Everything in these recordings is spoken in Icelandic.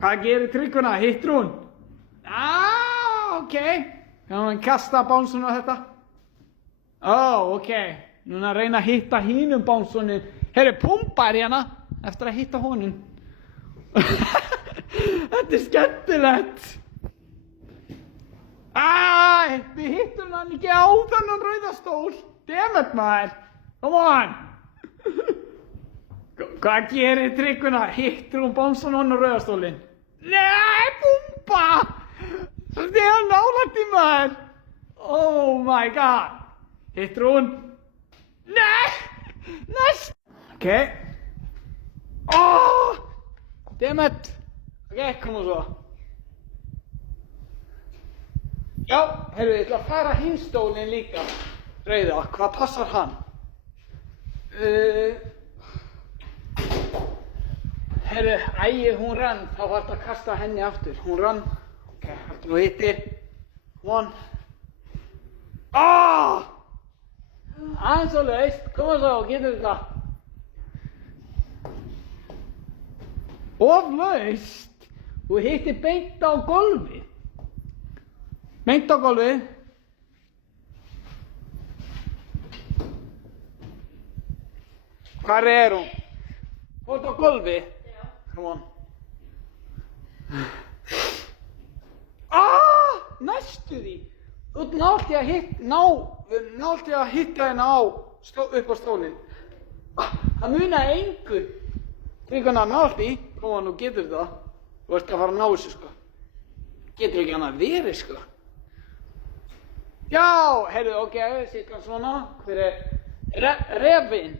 Hvað gerir Tryggvuna? Hittir hún? Ok. Kann hann kasta bánsun á þetta? Ok. Núna reyna að hitta hínum bánsunin. Herru, pumpar hérna eftir að hitta honum. Þetta skemmtilegt. Við hittum hann ekki á þennan rauðastól. Dammit maður. Come on. Hvað gerir Tryggvuna? Hittir hún bánsun á rauðastólinn? Nei, pumpa! Það er nálægt í maður. Oh my god. Hittir hún? Nei! Næst! Ok. Dammit. Ok, koma svo. Já, heyrðu, ég ætla að fara hinn stólinn líka. Rauða, hvað passar hann? Heyrðu, hún rann, þá var þetta að kasta henni aftur. Hún rann. Ok, hættu nú hittir. One. Aðeins og laust. Koma svo, getur þetta. Of laust. Þú hittir beint á gólfið. Beint á gólfið. Hvar er hún? Fórt á gólfið? Já. Come on. Næstu því. Þú nátti að hitta henni upp á stólinn. Það munaði engu. Tryggvuna nátti. Koma, nú getur það. Þú ert að fara að ná þessu, sko. Getur ekki annað verið, sko. Já, heyrðu, ok, sitt hann svona. Hver er refinn?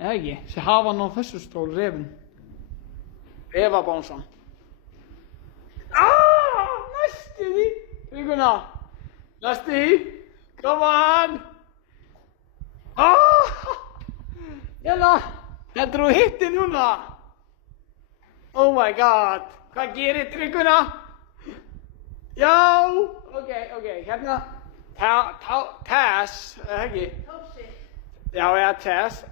Eða ekki, sem hafa hann á þessu stól, refinn. Refabánsan. Næstu því. Tryggvuna. Næstu því. Come on. Hérna. Heldur þú hitti núna? Oh my god. Hvað gerir Tryggvuna? Já. Ok, hérna. Tess, eða ekki? Tósi. Já, Tess.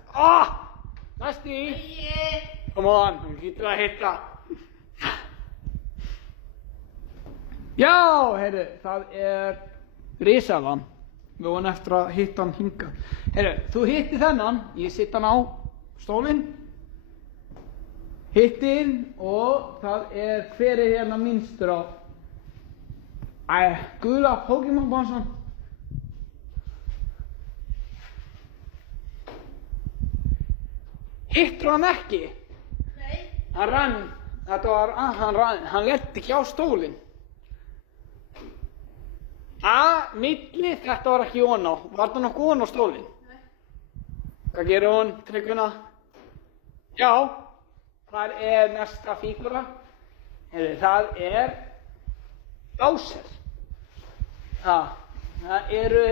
Næstu því. Come on, hún getur að hitta. Já, heyrðu, það er risaðan. Við vorum eftir að hitta hann hingað. Heyrðu, þú hitti þennan, ég sitt hann á stólinn. Hittir og það er hver er hérna minnstur á gula Pokémon-bánsan. Hittir hann ekki? Nei. Hann rann, hann lenti ekki á stólinn. Milli, þetta var ekki ofan á. Var það nokkuð ofan á stólinn? Nei. Hvað gerir hún, Tryggvuna? Já. Hvar er næsta fígúra? Það er Bowser. Það eru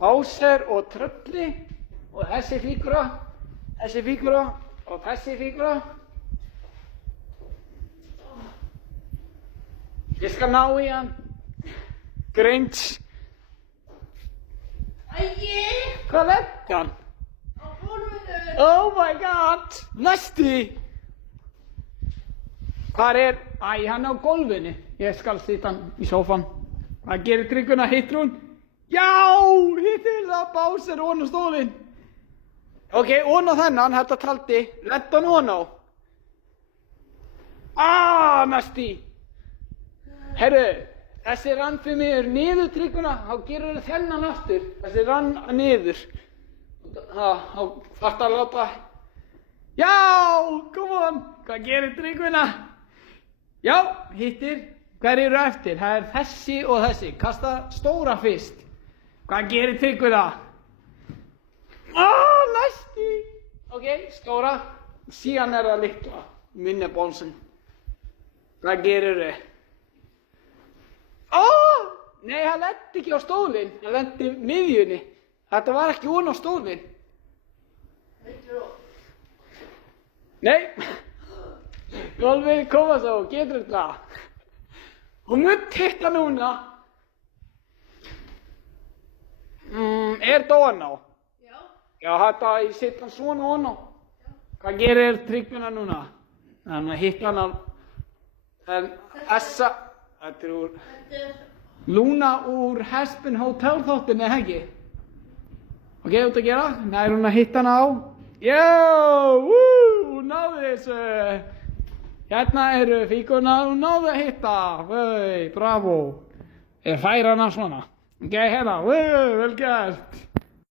Bowser og Trölli og þessi fígúra og þessi fígúra. Ég skal ná í hann. Grinch. Hvað lenti hann? Á gólfinu. Oh my god. Næstu. Hvar er? Hann á gólfinu. Ég skal sitja hann í sófan. Hvað gerir Tryggvuna? Hittir hún? Já, hittir það Bowser ofan á stólinn. Ok, ofan á þennan, þetta taldi. Lenti hann ofan á. Næstu. Herru, þessi rann fyrir mig niður Tryggvuna, þá gerur þennan aftur. Þessi rann niður. Þá þarftu að láta. Já, come on. Hvað gerir Tryggvuna? Já, hittir. Hver eru eftir? Það er þessi og þessi. Kasta stóra fyrst. Hvað gerir Tryggvuna? Næstu. Ok, stóra. Síðan er það litla. Minni bónsun. Hvað gerir þau? Nei, hann lenti ekki á stólinn. Hann lenti í miðjunni. Þetta var ekki ofan á stólinn. Nei. Gólfið, koma svo, getur þetta. Hún munt hitta núna. Er þetta ofan á? Já. Já, þetta, ég sitt hann svona ofan á. Hvað gerir Tryggvuna núna? Þannig að hitt hana. En Essa, þetta er úr Lúna úr Hespin Hotel þáttinni, eða ekki? Ok, út að gera. Nær hún að hitta hana á. Jó, náðu þessu. Hérna eru fíkurnar, hún náðu að hitta. Bravo. Færa hana svona. Ok, hérna, vel gert.